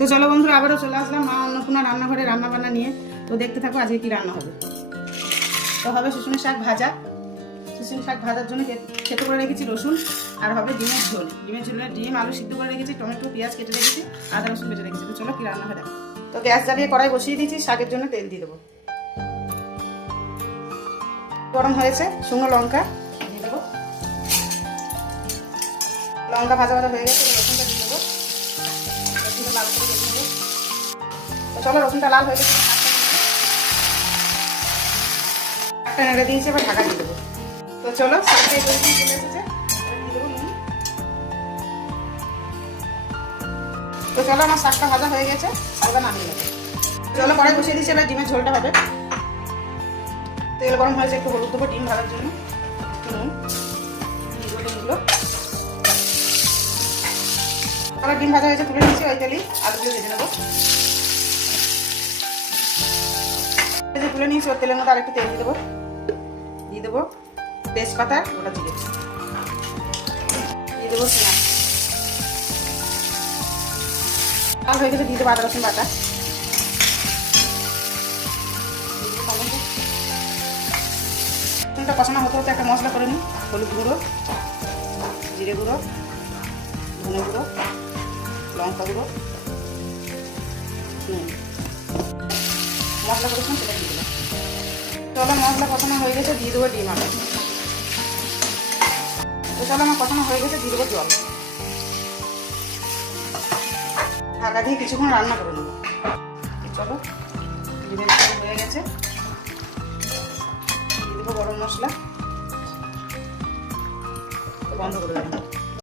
তো চলো বন্ধুরা, আবারও চলে আসলাম মা অন্নপূর্ণা রান্নাঘরে রান্না বান্না নিয়ে। তো দেখতে থাকো আজকে কি রান্না হবে। তো হবে শুশুনি শাক ভাজা। শুশুনি শাক ভাজার জন্য খেতে করে রেখেছি রসুন, আর হবে ডিমের ঝোল। ডিমের ঝোলে ডিম আলু সিদ্ধ করে রেখেছি, টমেটো পেঁয়াজ কেটে রেখেছি, আদা রসুন বেটে রেখেছি। তো চলো কি রান্না হয় দেখো। তো গ্যাস জ্বালিয়ে কড়াই বসিয়ে দিয়েছি, শাকের জন্য তেল দিয়ে দেবো। গরম হয়েছে, শুকনো লঙ্কা দিয়ে দেবো। লঙ্কা ভাজা ভাজা হয়ে গেছে, রসুনটা দিয়ে দেবো। রসুনটা লাল করে ভেজে নেবো। তো চলো, রসুনটা লাল হয়ে গেছে, শাকটা নেড়ে দিয়েছি, এবার ঢাকা দিয়ে দেবো। তো চলো, শাকটা এই পরিমাণ চলে এসেছে, দিয়ে দেবো নুন। তো চলো, আমার শাকটা ভাজা হয়ে গেছে, এবার নামিয়ে নেবো। চলো, কড়াই বসিয়ে দিচ্ছি, এবার ডিমের ঝোলটা হবে। তেল গরম হয়েছে, একটু হলুদ দেবো ডিম ভাজার জন্য, নুন ডিমগুলো। আবার ডিম ভাজা হয়েছে, তুলে নিচ্ছি। ওই তেলেই আলুগুলো ভেজে নেবো। তুলে নিয়েছি, ওর তেলের মধ্যে আরেকটু তেল দিয়ে দেবো। দিয়ে দেবো তেজপাতা, ওটা জিরে দিয়ে দেবো, পেঁয়াজ লাল হয়ে গেছে, দিয়ে দেবো আদা রসুন বাটা। কষানো হতে হতে একটা মশলা করে নিই। হলুদ গুঁড়ো, জিরে গুঁড়ো, ধনে গুঁড়ো, লঙ্কা গুঁড়ো, মশলা করেছিলাম সেটা দিয়ে দিলাম। চলো, মশলা কষানো হয়ে গেছে, দিয়ে দেবো ডিম আলু। তো চলো, আমার কষানো হয়ে গেছে, দিয়ে দেবো জল। ঢাকা দিয়ে কিছুক্ষণ রান্না করে নেবো। চলো, ডিমের ঝোল হয়ে গেছে, দিয়ে দেবো গরম মশলা, বন্ধ করে দেবো।